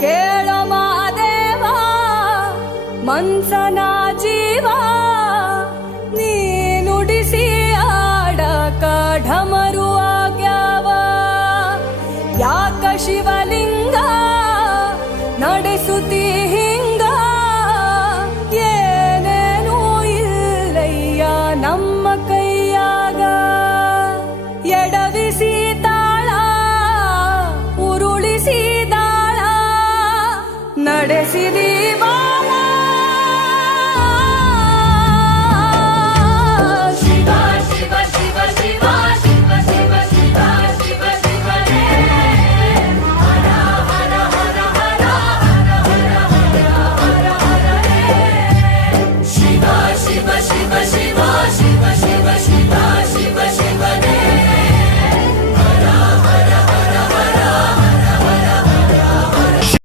ಕೇಳ ಮಾದೇವ ಮನ್ಸನ ಜೀವ ನೀನುಡಿಸಿ ಆಡ ಕಾಢಮರು ಢಮರು ಆಗ್ಯಾವ. ಯಾಕ ಶಿವಲಿಂಗ ನಡೆಸುತ್ತಿ ಹಿಂಗ? ಏನೇನೂ ಇಲ್ಲಯ್ಯ ನಮ್ಮ ಕೈಯಾಗ. ಎಡವಿಸಿ ನಡೆಸಿದಿ Shiva, Shiva, Shiva, Shiva.